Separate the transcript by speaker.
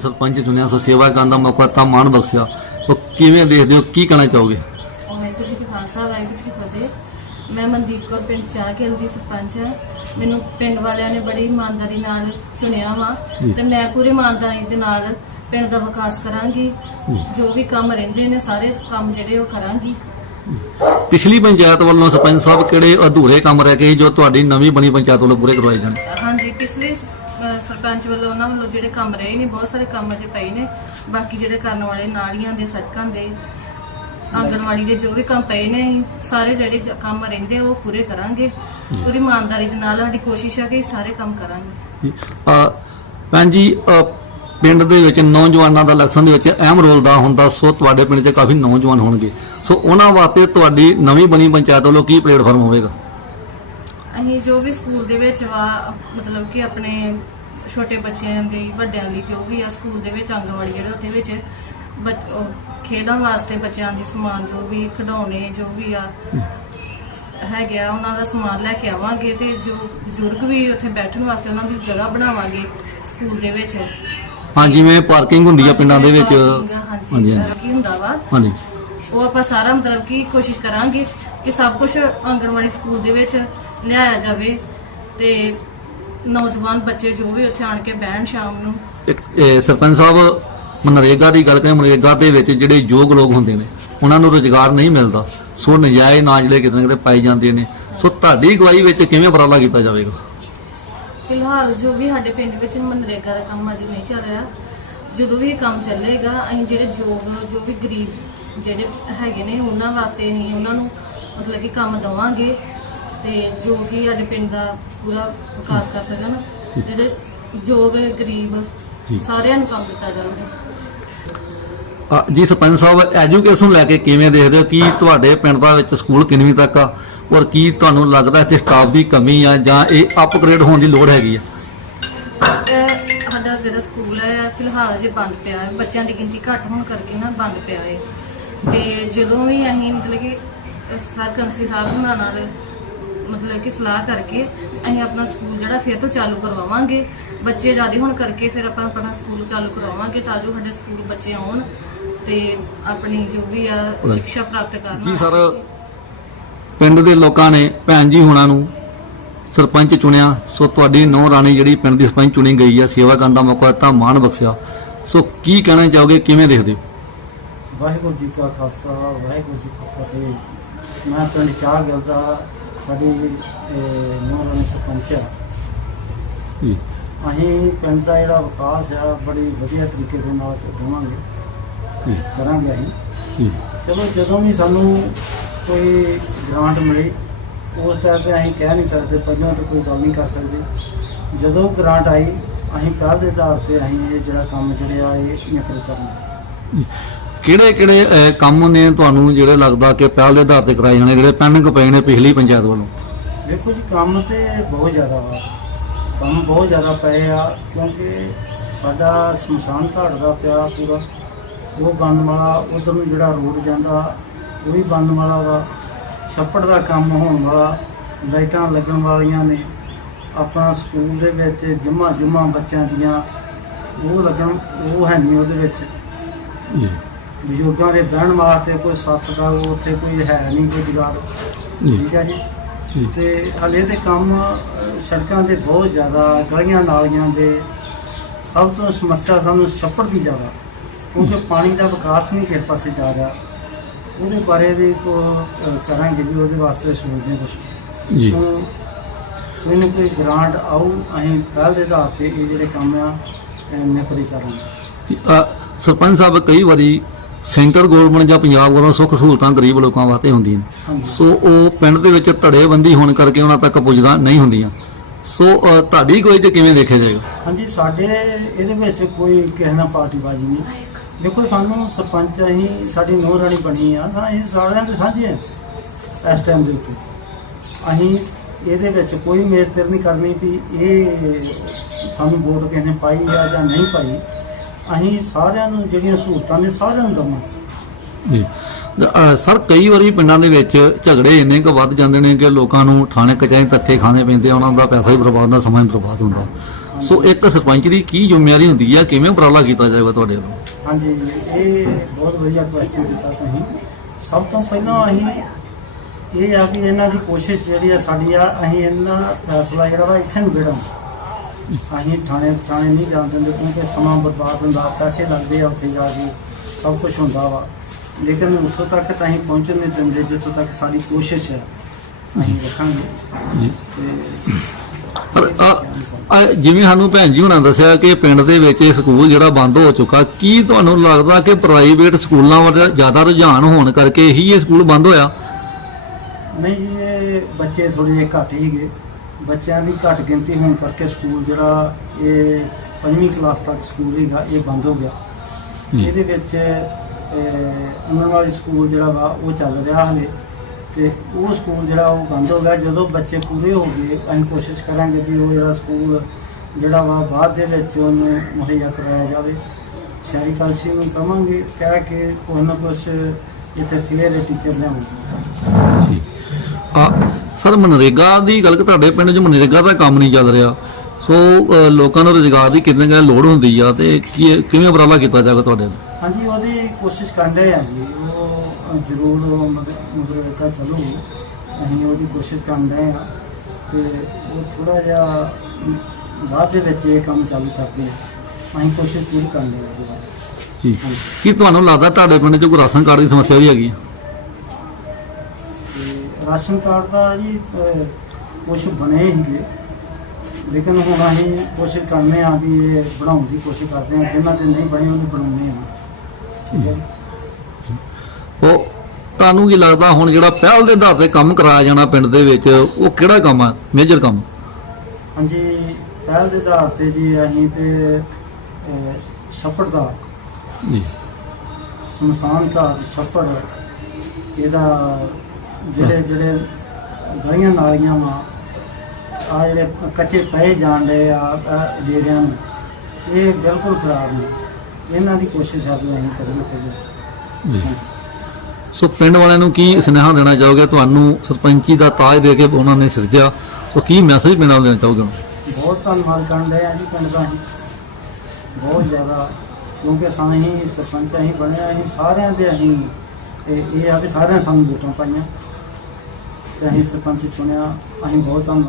Speaker 1: ਨੂੰ ਸਰਪੰਚ ਚੁਣਿਆ ਸੋ ਸੇਵਾ ਕਰਨ ਦਾ ਮੌਕਾ ਤਾਂ ਮਾਣ ਬਖਸ਼ਿਆ। ਉਹ ਕਿਵੇਂ ਦੇਖਦੇ ਹੋ ਕੀ ਕਹਿਣਾ ਚਾਹੋਗੇ?
Speaker 2: ਵਾਹਿਗੁਰੂ ਜੀ ਕਾ ਖਾਲਸਾ ਵਾਹਿਗੁਰੂ ਜੀ ਕੀ ਫਤਿਹ। ਮੈਂ ਮਨਦੀਪ ਕੌਰ ਪਿੰਡ ਚਾਹਕੇਲ ਦੀ ਸਰਪੰਚ ਹਾਂ। ਮੈਨੂੰ ਪਿੰਡ ਵਾਲਿਆਂ ਨੇ ਬੜੀ ਇਮਾਨਦਾਰੀ ਨਾਲ ਚੁਣਿਆ ਵਾ
Speaker 1: ਜੀ।
Speaker 2: ਤੇ ਮੈਂ ਪੂਰੀ ਇਮਾਨਦਾਰੀ ਦੇ ਨਾਲ ਪਿੰਡ ਦਾ ਵਿਕਾਸ ਕਰਾਂਗੀ। ਜੋ। ਵੀ ਕੰਮ ਰਹਿੰਦੇ ਨੇ ਸਾਰੇ ਕੰਮ ਜਿਹੜੇ ਉਹ ਕਰਾਂਗੀ।
Speaker 1: ਪਿਛਲੀ ਪੰਚਾਇਤ ਵੱਲੋਂ ਸਰਪੰਚ ਸਾਹਿਬ ਕਿਹੜੇ ਅਧੂਰੇ ਕੰਮ ਰਹਿ ਗਏ ਜੋ ਤੁਹਾਡੀ ਨਵੀਂ ਬਣੀ ਪੰਚਾਇਤ ਵੱਲੋਂ ਪੂਰੇ ਕਰਵਾਏ ਜਾਣ?
Speaker 2: ਹਾਂਜੀ ਪਿਛਲੇ ਅਹ, ਸਰਪੰਚ ਵੱਲੋਂ ਉਹਨਾਂ ਵੱਲੋਂ ਜਿਹੜੇ ਕੰਮ ਰਹੇ ਨੇ ਬਹੁਤ ਸਾਰੇ ਕੰਮ ਅਜੇ ਪਏ ਨੇ। ਬਾਕੀ ਜਿਹੜੇ ਕਰਨ ਵਾਲੇ ਨਾਲੀਆਂ ਦੇ ਸੜਕਾਂ ਦੇ ਆਂਗਣਵਾੜੀ ਦੇ ਜੋ ਵੀ ਕੰਮ ਪਏ ਨੇ ਅਸੀਂ ਸਾਰੇ ਜਿਹੜੇ ਜ- ਕੰਮ ਰਹਿੰਦੇ ਉਹ ਪੂਰੇ ਕਰਾਂਗੇ। ਪੂਰੀ ਇਮਾਨਦਾਰੀ ਦੇ ਨਾਲ ਸਾਡੀ ਕੋਸ਼ਿਸ਼ ਹੈ ਕਿ ਸਾਰੇ ਕੰਮ ਕਰਾਂਗੇ।
Speaker 1: ਅ, ਭੈਣ ਜੀ ਅ, ਪਿੰਡ ਦੇ ਵਿੱਚ ਨੌਜਵਾਨਾਂ ਦਾ ਇਲੈਕਸ਼ਨ ਦੇ ਵਿੱਚ ਅਹਿਮ ਰੋਲ ਦਾ ਹੁੰਦਾ ਸੋ ਤੁਹਾਡੇ ਪਿੰਡ 'ਚ ਕਾਫੀ ਨੌਜਵਾਨ ਹੋਣਗੇ। ਸੋ ਉਹਨਾਂ ਵਾਸਤੇ ਤੁਹਾਡੀ ਨਵੀਂ ਬਣੀ ਪੰਚਾਇਤ ਵੱਲੋਂ ਕੀ ਪਲੇਟਫਾਰਮ ਹੋਵੇਗਾ?
Speaker 2: ਅਸੀਂ ਜੋ ਵੀ ਸਕੂਲ ਦੇ ਵਿੱਚ ਵਾ ਮਤਲਬ ਕਿ ਆਪਣੇ ਛੋਟੇ ਬੱਚਿਆਂ ਲਈ ਵੱਡਿਆਂ ਲਈ ਜੋ ਵੀ ਆ ਸਕੂਲ ਦੇ ਵਿੱਚ ਆਂਗਣਵਾੜੀ ਜਿਹੜੇ ਉੱਥੇ ਵਿੱਚ ਬੱਚ- ਉਹ ਖੇਡਾਂ ਵਾਸਤੇ ਬੱਚਿਆਂ ਦੀ ਸਮਾਨ ਜੋ ਵੀ ਖਿਡੌਣੇ ਜੋ ਵੀ ਆ ਹੈਗੇ ਉਹਨਾਂ ਦਾ ਸਮਾਨ ਲੈ ਕੇ ਆਵਾਂਗੇ ਤੇ ਜੋ ਬਜ਼ੁਰਗ ਵੀ ਉੱਥੇ ਬੈਠਣ ਵਾਸਤੇ ਉਹਨਾਂ ਦੀ ਜਗ੍ਹਾ ਬਣਾਵਾਂਗੇ ਸਕੂਲ ਦੇ ਵਿੱਚ।
Speaker 1: ਹਾਂ ਜਿਵੇਂ ਪਾਰਕਿੰਗ ਹੁੰਦੀ ਆ ਪਿੰਡਾਂ ਦੇ ਵਿੱਚ। ਹਾਂਜੀ
Speaker 2: ਹਾਂਜੀ ਕੀ ਹੁੰਦਾ ਵਾ।
Speaker 1: ਹਾਂਜੀ।
Speaker 2: ਉਹ ਆਪਾਂ ਸਾਰਾ ਮਤਲਬ ਕਿ ਕੋਸ਼ਿਸ਼ ਕਰਾਂਗੇ ਕਿ ਸਭ ਕੁਝ ਆਂਗਣਵਾੜੀ ਸਕੂਲ ਦੇ ਵਿੱਚ ਲਿਆਇਆ ਜਾਵੇ ਤੇ ਨੌਜਵਾਨ ਬੱਚੇ ਜੋ ਵੀ ਉੱਥੇ ਆਣ ਕੇ ਬਹਿਣ ਸ਼ਾਮ ਨੂੰ।
Speaker 1: ਇੱਕ, ਇਹ ਸਰਪੰਚ ਸਾਹਿਬ ਮਨਰੇਗਾ ਦੀ ਗੱਲ ਕਰੀਏ ਮਨਰੇਗਾ ਦੇ ਵਿੱਚ ਜਿਹੜੇ ਯੋਗ ਲੋਕ ਹੁੰਦੇ ਨੇ ਉਹਨਾਂ ਨੂੰ ਰੋਜ਼ਗਾਰ ਨਹੀਂ ਮਿਲਦਾ। ਸੋ ਨਜਾਇਜ਼ ਨਾ ਜਿਹੜੇ ਕਿਤੇ ਨਾ ਕਿਤੇ ਪਾਈ ਜਾਂਦੇ ਨੇ। ਸੋ ਤੁਹਾਡੀ ਅਗਵਾਈ ਵਿੱਚ ਕਿਵੇਂ ਉਪਰਾਲਾ ਕੀਤਾ ਜਾਵੇਗਾ?
Speaker 2: ਫਿਲਹਾਲ ਜੋ ਵੀ ਸਾਡੇ ਪਿੰਡ ਵਿੱਚ ਮਨਰੇਗਾ ਦਾ ਕੰਮ ਅਜੇ ਨਹੀਂ ਚੱਲ ਰਿਹਾ ਜਦੋਂ ਵੀ ਇਹ ਕੰਮ ਚੱਲੇਗਾ ਅਸੀਂ ਜਿਹੜੇ ਯੋਗ ਜੋ ਵੀ ਗਰੀਬ ਜਿਹੜੇ ਹੈਗੇ ਨੇ ਉਹਨਾਂ ਵਾਸਤੇ ਅਸੀਂ ਉਹਨਾਂ ਨੂੰ ਮਤਲਬ ਕਿ ਕੰਮ ਦਵਾਂਗੇ। ਤੇ ਜੋ ਕਿ ਸਾਡੇ ਪਿੰਡ ਦਾ ਪੂਰਾ ਵਿਕਾਸ ਕਰ ਸਕਣ ਜਿਹੜੇ ਯੋਗ ਗਰੀਬ
Speaker 1: ਜੀ।
Speaker 2: ਸਾਰਿਆਂ ਨੂੰ ਕੰਮ ਦਿੱਤਾ
Speaker 1: ਅ, ਜੀ ਸਰਪੰਚ ਸਾਹਿਬ ਐਜੂਕੇਸ਼ਨ ਲੈ ਕੇ ਕਿਵੇਂ ਦੇਖਦੇ ਹੋ? ਕੀ ਤੁਹਾਡੇ ਪਿੰਡ ਦਾ ਵਿੱਚ ਸਕੂਲ ਕਿੰਨਵੀਂ ਤੱਕ ਆ? ਔਰ ਕੀ ਤੁਹਾਨੂੰ ਲੱਗਦਾ ਇੱਥੇ ਸਟਾਫ ਦੀ ਕਮੀ ਆ ਜਾਂ ਇਹ ਅਪਗ੍ਰੇਡ ਹੋਣ ਦੀ ਲੋੜ ਹੈਗੀ ਆ?
Speaker 2: ਇਹ ਸਾਡਾ ਜਿਹੜਾ ਸਕੂਲ ਹੈ ਫਿਲਹਾਲ ਜੇ ਬੰਦ ਪਿਆ ਹੈ। ਬੱਚਿਆਂ ਦੀ ਗਿਣਤੀ ਘੱਟ ਹੋਣ ਕਰਕੇ ਨਾ ਬੰਦ ਪਿਆ ਹੈ। ਤੇ ਜਦੋਂ ਵੀ ਅਸੀਂ ਮਤਲਬ ਕਿ ਸਰਕੰਸੀ ਸਾਹਿਬ ਹੁਣਾਂ ਨਾਲ ਮਤਲਬ ਕਿ ਸਲਾਹ ਕਰਕੇ ਅਸੀਂ ਆਪਣਾ ਸਕੂਲ ਜਿਹੜਾ ਫਿਰ ਤੋਂ ਚਾਲੂ ਕਰਵਾਵਾਂਗੇ। ਬੱਚੇ ਜ਼ਿਆਦਾ ਹੋਣ ਕਰਕੇ ਫਿਰ ਆਪਾਂ ਆਪਣਾ ਸਕੂਲ ਚਾਲੂ ਕਰਵਾਵਾਂਗੇ ਤਾਂ ਜੋ ਸਾਡੇ ਸਕੂਲ ਬੱਚੇ ਆਉਣ ਤੇ ਆਪਣੀ ਜੋ ਵੀ ਆ ਸਿੱਖਿਆ ਪ੍ਰਾਪਤ ਕਰਨ
Speaker 1: ਜੀ ਸਰ। ਪਿੰਡ ਦੇ ਲੋਕਾਂ ਨੇ ਭੈਣ ਜੀ ਹੁਣਾਂ ਨੂੰ ਸਰਪੰਚ ਚੁਣਿਆ। ਸੋ ਤੁਹਾਡੀ ਨੌ ਰਾਣੀ ਜਿਹੜੀ ਪਿੰਡ ਦੀ ਸਰਪੰਚ ਚੁਣੀ ਗਈ ਆ ਸੇਵਾ ਕਰਨ ਦਾ ਮੌਕਾ ਦਿੱਤਾ ਮਾਣ ਬਖਸ਼ਿਆ। ਸੋ ਕੀ ਕਹਿਣਾ ਚਾਹੋਗੇ ਕਿਵੇਂ ਦੇਖਦੇ ਹੋ?
Speaker 3: ਵਾਹਿਗੁਰੂ ਜੀ ਕਾ ਖਾਲਸਾ ਵਾਹਿਗੁਰੂ ਜੀ ਕੀ ਫਤਿਹ। ਮੈਂ ਪਿੰਡ ਚਾਹ ਗਿਲ ਦਾ ਸਾਡੀ ਨੇ ਸਰਪੰਚ ਆ।
Speaker 1: ਜੀ।
Speaker 3: ਅਸੀਂ ਪਿੰਡ ਦਾ ਜਿਹੜਾ ਵਿਕਾਸ ਆ ਬੜੀ ਵਧੀਆ ਤਰੀਕੇ ਦੇ ਨਾਲ ਦੇਵਾਂਗੇ ਕਰਾਂਗੇ ਅਸੀਂ। ਚਲੋ ਜਦੋਂ ਵੀ ਸਾਨੂੰ ਕੋਈ ਗ੍ਰਾਂਟ ਮਿਲੇ ਉਸ ਟਾਈਮ ਤੇ ਅਸੀਂ ਕਹਿ ਨਹੀਂ ਸਕਦੇ ਪਹਿਲਾਂ ਤਾਂ ਕੋਈ ਗੱਲ ਨਹੀਂ ਕਰ ਸਕਦੇ। ਜਦੋਂ ਗ੍ਰਾਂਟ ਆਈ ਅਸੀਂ ਪਹਿਲ ਦੇ ਆਧਾਰ ਤੇ ਅਸੀਂ ਇਹ ਜਿਹੜਾ ਕੰਮ ਜਿਹੜੇ ਆ ਇਹ ਨਿਕਲ ਕਰਾਂਗੇ
Speaker 1: ਕਿਹੜੇ ਕਿਹੜੇ ਕੰਮ ਨੇ ਤੁਹਾਨੂੰ ਜਿਹੜੇ ਲੱਗਦਾ ਕਿ ਪਹਿਲ ਦੇ ਆਧਾਰ ਤੇ ਕਰਾਏ ਜਾਣੇ ਜਿਹੜੇ ਪੈਂਡਿੰਗ ਪਏ ਨੇ ਪਿਛਲੀ ਪੰਚਾਇਤ ਵੱਲੋਂ?
Speaker 3: ਦੇਖੋ ਜੀ ਕੰਮ ਤੇ ਬਹੁਤ ਜ਼ਿਆਦਾ ਵਾ। ਕੰਮ ਬਹੁਤ ਜ਼ਿਆਦਾ ਪਏ ਆ ਕਿਉਂਕਿ ਸਾਡਾ ਸ਼ਮਸ਼ਾਨ ਘਾਟ ਦਾ ਪਿਆ ਪੂਰਾ। ਉਹ ਬਣਨ ਵਾਲਾ ਉਧਰ ਨੂੰ ਜਿਹੜਾ ਰੋਡ ਜਾਂਦਾ ਉਹ ਵੀ ਬਣਨ ਵਾਲਾ ਵਾ। ਛੱਪੜ ਦਾ ਕੰਮ ਹੋਣ ਵਾਲਾ ਲਾਈਟਾਂ ਲੱਗਣ ਵਾਲੀਆਂ ਨੇ। ਆਪਣਾ ਸਕੂਲ ਦੇ ਵਿੱਚ ਜਮਾ ਜਮਾ ਬੱਚਿਆਂ ਦੀਆਂ ਉਹ ਲੱਗਣ ਉਹ ਹੈ ਨਹੀਂ ਉਹਦੇ ਵਿੱਚ।
Speaker 1: ਜੀ।
Speaker 3: ਬਜ਼ੁਰਗਾਂ ਦੇ ਬਹਿਣ ਵਾਸਤੇ ਕੋਈ ਸੱਤ ਦਾ ਉੱਥੇ ਕੋਈ ਹੈ ਨਹੀਂ ਕੋਈ ਜੁਗਾੜ। ਠੀਕ ਹੈ ਜੀ? ਤੇ ਹਲੇ ਤੇ ਕੰਮ ਸੜਕਾਂ ਦੇ ਬਹੁਤ ਜ਼ਿਆਦਾ ਗਲੀਆਂ ਨਾਲੀਆਂ ਦੇ ਸਭ ਤੋਂ ਸਮੱਸਿਆ ਸਾਨੂੰ ਛੱਪੜ ਦੀ ਜ਼ਿਆਦਾ। ਕਿਉਂਕਿ ਪਾਣੀ ਦਾ ਵਿਕਾਸ ਨਹੀਂ ਕਿਸੇ ਪਾਸੇ ਜਾ ਰਿਹਾ। ਉਹਦੇ ਬਾਰੇ ਵੀ ਕੋ ਕਰਾਂਗੇ ਜੀ ਉਹਦੇ ਵਾਸਤੇ ਸੋਚਦੇ ਕੁਝ
Speaker 1: ਜੀ।
Speaker 3: ਕੋਈ ਨਾ ਕੋਈ ਗ੍ਰਾਂਟ ਆਊ ਅਸੀਂ ਪਹਿਲ ਦੇ ਆਧਾਰ ਤੇ ਇਹ ਜਿਹੜੇ ਕੰਮ ਆ ਨਿਪਰੇ ਕਰਾਂਗੇ।
Speaker 1: ਸਰਪੰਚ ਸਾਹਿਬ ਕਈ ਵਾਰੀ ਸੈਂਟਰ ਗਵਰਨਮੈਂਟ ਜਾਂ ਪੰਜਾਬ ਵੱਲੋਂ ਸੁੱਖ ਸਹੂਲਤਾਂ ਗਰੀਬ ਲੋਕਾਂ ਵਾਸਤੇ ਹੁੰਦੀਆਂ ਨੇ। ਸੋ ਉਹ ਪਿੰਡ ਦੇ ਵਿੱਚ ਧੜੇਬੰਦੀ ਹੋਣ ਕਰਕੇ ਉਹਨਾਂ ਤੱਕ ਪੁੱਜਦਾ ਨਹੀਂ ਹੁੰਦੀਆਂ। ਸੋ ਅ, ਤੁਹਾਡੀ ਕੋਈ ਤੇ ਕਿਵੇਂ ਦੇਖਿਆ ਜਾਏਗਾ?
Speaker 3: ਹਾਂਜੀ ਸਾਡੇ ਇਹਦੇ ਵਿੱਚ ਕੋਈ ਕਿਸੇ ਨਾਲ ਪਾਰਟੀਬਾਜ਼ੀ ਨਹੀਂ। ਦੇਖੋ ਸਾਨੂੰ ਸਰਪੰਚ ਅਸੀਂ ਸਾਡੀ ਨੌ ਰਾਣੀ ਬਣੀ ਆ ਤਾਂ ਅਸੀਂ ਸਾਰਿਆਂ ਦੇ ਸਾਂਝੇ ਆ ਇਸ ਟਾਈਮ ਦੇ ਉੱਤੇ। ਅਸੀਂ ਇਹਦੇ ਵਿੱਚ ਕੋਈ ਮੇਰ ਤਿਰ ਨਹੀਂ ਕਰਨੀ ਵੀ ਇਹ ਸਾਨੂੰ ਵੋਟ ਕਿਸੇ ਨੇ ਪਾਈ ਆ ਜਾਂ ਨਹੀਂ ਪਾਈ। ਅਸੀਂ ਸਾਰਿਆਂ ਨੂੰ ਜਿਹੜੀਆਂ ਸਹੂਲਤਾਂ ਨੇ ਸਾਰਿਆਂ ਨੂੰ ਦਵਾਂਗੇ।
Speaker 1: ਜੀ। ਅ, ਸਰ ਕਈ ਵਾਰੀ ਪਿੰਡਾਂ ਦੇ ਵਿੱਚ ਝਗੜੇ ਇੰਨੇ ਕੁ ਵੱਧ ਜਾਂਦੇ ਨੇ ਕਿ ਲੋਕਾਂ ਨੂੰ ਥਾਣੇ ਕਚਹਿਰੀ ਧੱਕੇ ਖਾਣੇ ਪੈਂਦੇ ਆ ਉਹਨਾਂ ਦਾ ਪੈਸਾ ਹੀ ਬਰਬਾਦ ਹੁੰਦਾ ਸਮਾਂ ਹੀ ਬਰਬਾਦ ਹੁੰਦਾ। ਸੋ ਇੱਕ ਸਰਪੰਚ ਦੀ ਕੀ ਜ਼ਿੰਮੇਵਾਰੀ ਹੁੰਦੀ ਆ? ਕਿਵੇਂ ਉਪਰਾਲਾ ਕੀਤਾ ਜਾਏਗਾ ਤੁਹਾਡੇ ਵੱਲੋਂ?
Speaker 3: ਹਾਂਜੀ ਇਹ ਬਹੁਤ ਵਧੀਆ ਕੁਐਸਚਨ ਕੀਤਾ ਤੁਸੀਂ। ਸਭ ਤੋਂ ਪਹਿਲਾਂ ਅਸੀਂ ਇਹ ਆ ਕਿ ਇਹਨਾਂ ਦੀ ਕੋਸ਼ਿਸ਼ ਜਿਹੜੀ ਆ ਸਾਡੀ ਆ ਅਸੀਂ ਇਹਨਾਂ ਦਾ ਫੈਸਲਾ ਜਿਹੜਾ ਵਾ ਇੱਥੇ ਨੂੰ ਵਿੜਾਂ ਅਸੀਂ ਥਾਣੇ ਥਾਣੇ ਨਹੀਂ ਜਾਣ ਦਿੰਦੇ ਕਿਉਂਕਿ ਸਮਾਂ ਬਰਬਾਦ ਹੁੰਦਾ ਪੈਸੇ ਲੱਗਦੇ ਆ ਉੱਥੇ ਜਾ ਕੇ ਸਭ ਕੁਝ ਹੁੰਦਾ ਵਾ। ਲੇਕਿਨ ਉੱਥੋਂ ਤੱਕ ਤਾਂ ਅਸੀਂ ਪਹੁੰਚਣ ਨਹੀਂ ਦਿੰਦੇ ਜਿੱਥੋਂ ਤੱਕ ਸਾਡੀ ਕੋਸ਼ਿਸ਼ ਹੈ। ਅਸੀਂ ਰੱਖਾਂਗੇ
Speaker 1: ਜੀ।
Speaker 3: ਤੇ
Speaker 1: ਜਿਵੇਂ ਸਾਨੂੰ ਭੈਣ ਜੀ ਹੁਣਾਂ ਦੱਸਿਆ ਕਿ ਪਿੰਡ ਦੇ ਵਿੱਚ ਇਹ ਸਕੂਲ ਜਿਹੜਾ ਬੰਦ ਹੋ ਚੁੱਕਾ ਕੀ ਤੁਹਾਨੂੰ ਲੱਗਦਾ ਕਿ ਪ੍ਰਾਈਵੇਟ ਸਕੂਲਾਂ ਵੱਲ ਜ਼ਿਆਦਾ ਰੁਝਾਨ ਹੋਣ ਕਰਕੇ ਹੀ ਇਹ ਸਕੂਲ ਬੰਦ ਹੋਇਆ?
Speaker 3: ਨਹੀਂ ਜੀ, ਇਹ ਬੱਚੇ ਥੋੜੇ ਜਿਹੇ ਘੱਟ ਹੀ ਗਏ। ਬੱਚਿਆਂ ਦੀ ਘੱਟ ਗਿਣਤੀ ਹੋਣ ਕਰਕੇ ਸਕੂਲ ਜਿਹੜਾ ਇਹ ਪੰਜਵੀਂ ਕਲਾਸ ਤੱਕ ਸਕੂਲ ਹੈਗਾ ਇਹ ਬੰਦ ਹੋ ਗਿਆ। ਇਹਦੇ ਵਿੱਚ ਅੰਗਨਵਾੜੀ ਸਕੂਲ ਜਿਹੜਾ ਵਾ ਉਹ ਚੱਲ ਰਿਹਾ ਹਲੇ। ਤੇ ਉਹ ਸਕੂਲ ਜਿਹੜਾ ਉਹ ਬੰਦ ਹੋ ਗਿਆ। ਜਦੋਂ ਬੱਚੇ ਪੂਰੇ ਹੋ ਗਏ ਅਸੀਂ ਕੋਸ਼ਿਸ਼ ਕਰਾਂਗੇ ਕਿ ਉਹ ਜਿਹੜਾ ਸਕੂਲ ਜਿਹੜਾ ਵਾ ਬਾਅਦ ਦੇ ਵਿੱਚ ਉਹਨੂੰ ਮੁਹੱਈਆ ਕਰਾਇਆ ਜਾਵੇ। ਸ਼ਹਿਰੀ ਕਲਸੀ ਨੂੰ ਕਵਾਂਗੇ ਕਹਿ ਕੇ ਕੋਈ ਨਾ ਕੁਛ ਇੱਥੇ ਕਲੀਅਰ ਟੀਚਰ ਲਿਆਉਂਗੇ
Speaker 1: ਜੀ ਆ ਸਰ ਮਨਰੇਗਾ ਦੀ ਗੱਲ ਕਿ ਤੁਹਾਡੇ ਪਿੰਡ 'ਚ ਮਨਰੇਗਾ ਦਾ ਕੰਮ ਨਹੀਂ ਚੱਲ ਰਿਹਾ ਸੋ ਲੋਕਾਂ ਨੂੰ ਰੁਜ਼ਗਾਰ ਦੀ ਕਿੰਨੇ ਕੁ ਲੋੜ ਹੁੰਦੀ ਆ ਤੇ ਕੀ ਕਿਵੇਂ ਉਪਰਾਲਾ ਕੀਤਾ ਜਾਏਗਾ ਤੁਹਾਡੇ?
Speaker 3: ਹਾਂਜੀ ਉਹਦੀ ਕੋਸ਼ਿਸ਼ ਕਰ ਰਹੇ ਹਾਂ ਜੀ ਉਹ ਜ਼ਰੂਰ ਮਤਲਬ ਚਲੋ ਅਸੀਂ ਉਹਦੀ ਕੋਸ਼ਿਸ਼ ਕਰ ਰਹੇ ਹਾਂ ਤੇ ਉਹ ਥੋੜਾ ਜਿਹਾ ਬਾਅਦ ਦੇ ਵਿੱਚ ਇਹ ਕੰਮ ਚਾਲੂ ਕਰਦੇ ਹਾਂ ਅਸੀਂ ਕੋਸ਼ਿਸ਼ ਪੂਰੀ ਕਰ ਰਹੇ ਹਾਂ ਉਹਦੇ ਬਾਰੇ।
Speaker 1: ਜੀ ਕੀ ਤੁਹਾਨੂੰ ਲੱਗਦਾ ਤੁਹਾਡੇ ਪਿੰਡ 'ਚ ਕੋਈ ਰਾਸ਼ਨ ਕਾਰਡ ਦੀ ਸਮੱਸਿਆ ਵੀ ਹੈਗੀ ਆ?
Speaker 3: ਤੇ ਰਾਸ਼ਨ ਕਾਰਡ ਦਾ ਜੀ ਕੁਝ ਬਣੇ ਹੀਗੇ ਲੇਕਿਨ ਹੁਣ ਅਸੀਂ ਕੋਸ਼ਿਸ਼ ਕਰਨੇ ਆ ਵੀ ਇਹ ਬਣਾਉਣ ਦੀ ਕੋਸ਼ਿਸ਼ ਕਰਦੇ ਹਾਂ ਜਿਨ੍ਹਾਂ ਦੇ ਨਹੀਂ ਬਣੇ ਉਹਨੂੰ ਬਣਾਉਣੇ ਆ। ਠੀਕ ਹੈ
Speaker 1: ਉਹ ਤੁਹਾਨੂੰ ਕੀ ਲੱਗਦਾ ਹੁਣ ਜਿਹੜਾ ਪਹਿਲ ਦੇ ਆਧਾਰ ਤੇ ਕੰਮ ਕਰਾਇਆ ਜਾਣਾ ਪਿੰਡ ਦੇ ਵਿੱਚ ਉਹ ਕਿਹੜਾ ਕੰਮ ਆ? ਮੇਜਰ ਕੰਮ?
Speaker 3: ਹਾਂਜੀ ਪਹਿਲ ਦੇ ਆਧਾਰ ਤੇ ਜੀ ਅਸੀਂ ਤੇ ਛੱਪੜ ਦਾ
Speaker 1: ਜੀ।
Speaker 3: ਸਮਸਾਨ ਘਾਟ ਛੱਪੜ ਇਹਦਾ ਜਿਹੜੇ ਜਿਹੜੇ ਗਲੀਆਂ ਨਾਲੀਆਂ ਵਾ ਆ ਜਿਹੜੇ ਕੱਚੇ ਪਏ ਜਾਣ ਦੇ ਆ ਡੇਰਿਆਂ ਨੂੰ ਇਹ ਬਿਲਕੁਲ ਖਰਾਬ ਨੇ। ਇਹਨਾਂ ਦੀ ਕੋਸ਼ਿਸ਼ ਆ ਵੀ ਅਸੀਂ ਕਰੀਏ
Speaker 1: ਜੀ। ਸੋ ਪਿੰਡ ਵਾਲਿਆਂ ਨੂੰ ਕੀ ਸੁਨੇਹਾ ਦੇਣਾ ਚਾਹੋਗੇ? ਤੁਹਾਨੂੰ ਸਰਪੰਚੀ ਦਾ ਤਾਜ ਦੇ ਕੇ ਉਹਨਾਂ ਨੇ ਸਿਰਜਿਆ। ਸੋ ਕੀ ਮੈਸੇਜ ਪਿੰਡ ਵਾਲਿਆਂ ਨੂੰ ਦੇਣਾ ਚਾਹੋਗੇ?
Speaker 3: ਬਹੁਤ ਧੰਨਵਾਦ ਕਰਨ ਦੇ ਆ ਜੀ ਪਿੰਡ ਦਾ ਬਹੁਤ ਜ਼ਿਆਦਾ ਕਿਉਂਕਿ ਸਾਨੂੰ ਹੀ ਸਰਪੰਚ ਅਸੀਂ ਬਣਿਆ ਅਸੀਂ ਸਾਰਿਆਂ ਦੇ ਅਸੀਂ ਤੇ ਇਹ ਆ ਵੀ ਸਾਰਿਆਂ ਸਾਨੂੰ ਵੋਟਾਂ ਪਾਈਆਂ। ਤੇ ਅਸੀਂ ਸਰਪੰਚ ਚੁਣਿਆ ਅਸੀਂ ਬਹੁਤ ਧੰਨਵਾਦ